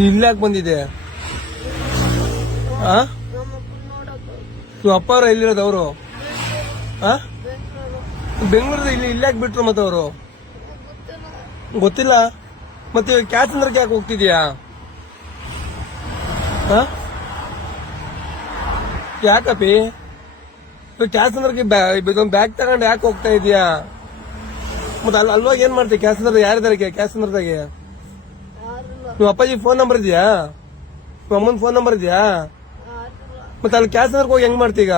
ಇಲ್ಲ ಯಾಕೆ ಬಂದಿದೆ? ಆ ನೀವು ಅಪ್ಪ ಅವ್ರ ಎಲ್ಲಿರೋದು ಅವರು? ಬೆಂಗಳೂರು ಇಲ್ಲಿ ಯಾಕೆ ಬಿಟ್ರು ಮತ್ತೆ ಅವರು? ಗೊತ್ತಿಲ್ಲ. ಮತ್ತೆ ಕ್ಯಾಚ್ ಅಂದ್ರಕ್ಕೆ ಯಾಕೆ ಹೋಗ್ತಿದ್ಯಾ? ಯಾಕಪ್ಪಿ ಕ್ಯಾಚ್ ಅಂದ್ರಕ್ಕೆ ಬ್ಯಾಗ್ ತಗೊಂಡು ಯಾಕೆ ಹೋಗ್ತಾ ಇದೀಯಾ? ಮತ್ತೆ ಅಲ್ವಾಗ ಏನ್ ಮಾಡ್ತೀವಿ? ಕ್ಯಾಚ್ ಅಂದ್ರ ಯಾರಿದ್ದಾರೆ ಕ್ಯಾಚ್ ಅಂದ್ರದಾಗೆ? ನೀವು ಅಪ್ಪಾಜಿ ಫೋನ್ ನಂಬರ್ ಇದೆಯಾ? ನಿಮ್ಮ ಅಮ್ಮನ ಫೋನ್ ನಂಬರ್ ಇದೆಯಾ? ಮತ್ತೆ ಅಲ್ಲಿ ಕ್ಯಾಚ್ ಅಂದ್ರಕ್ಕೆ ಹೋಗಿ ಹೆಂಗ್ ಮಾಡ್ತೀಗ?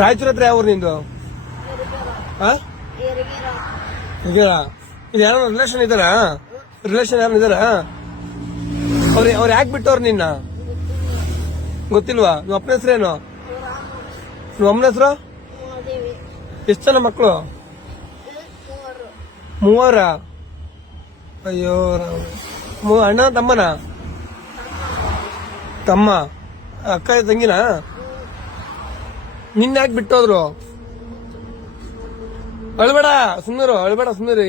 ರಾಯಚೂರ್ ಹತ್ರ ಯಾವ ಊರು ನಿಂದು? ಇಲ್ಲಿ ಯಾರು ರಿಲೇಷನ್ ಇದ್ದಾರಾ? ರಿಲೇಷನ್ ಯಾರು ಇದ್ದಾರಾ? ಅವ್ರು ಯಾಕೆ ಬಿಟ್ಟವ್ರು ನಿನ್ನ? ಗೊತ್ತಿಲ್ವಾ? ನಿಮ್ಮ ಅಪ್ಪನ ಹೆಸರೇನು? ನಿಮ್ಮ ಅಮ್ಮನ ಹೆಸರು? ಎಷ್ಟು ಜನ ಮಕ್ಕಳು? 3. ಅಯ್ಯೋ ಅಣ್ಣ ತಮ್ಮನ? ತಮ್ಮ ಅಕ್ಕ ತಂಗಿನ? ನಿನ್ನ ಯಾಕೆ ಬಿಟ್ಟೋದ್ರು? ಅಳ್ಬೇಡ ಸುಮ್ಮರು, ಅಳ್ಬೇಡ ಸುಮ್ಮರು.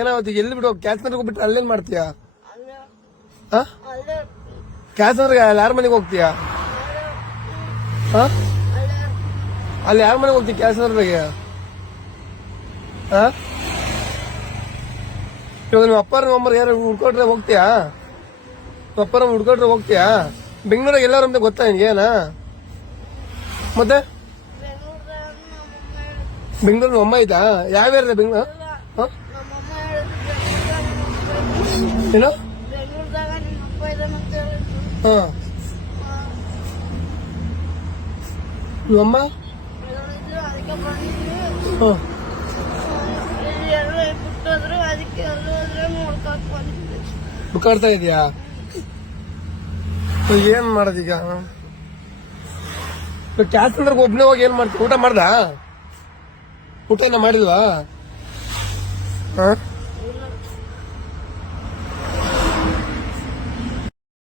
ಏನಾವತ್ತಿ ಎಲ್ಲಿ ಬಿಟ್ಟು ಕ್ಯಾಚ್ ನರ್ಗೆ ಹೋಗ್ಬಿಟ್ರೆ ಅಲ್ಲೇನ್ ಮಾಡ್ತೀಯ? ಕ್ಯಾಚ್ ನರ್ಗೆ ಅಲ್ಲಿ ಯಾರ ಮನೆಗೆ ಹೋಗ್ತೀಯ? ಅಲ್ಲಿ ಯಾರ ಮನೆಗೆ ಹೋಗ್ತೀಯ ಕ್ಯಾಚ್ ನರ್ಗೆ? ಇವಾಗ ನಿಮ್ಮ ಅಪ್ಪ ನಿಮ್ಮ ಅಮ್ಮರು ಯಾರು ಹುಡ್ಕೊಟ್ರೆ ಹೋಗ್ತೀಯಾ? ನಿಮ್ಮ ಅಪ್ಪರ ಹುಡ್ಕೊಟ್ರೆ ಹೋಗ್ತೀಯಾ? ಬೆಂಗಳೂರಾಗ ಎಲ್ಲಾರು ಅಂತ ಗೊತ್ತಾ ನಿನ್ಗೇನ? ಮತ್ತೆ ಬೆಂಗಳೂರು ಅಮ್ಮ ಆಯ್ತಾ? ಯಾವ್ಯಾರ ಬೆಂಗಳೂರು? ಏನು? ನಿಮ್ಮಮ್ಮ ಹುಡ್ಕಾಡ್ತಾ ಇದೀಯಾ? ಏನ್ ಮಾಡೋದೀಗ? ಕ್ಯಾಚ್ ಅಂದ್ರಿಗೆ ಒಬ್ನೇ ಹೋಗಿ ಏನ್ ಮಾಡ್ತೀವಿ? ಊಟ ಮಾಡ್ದ? ಊಟ ಏನ ಮಾಡಿಲ್ವಾ?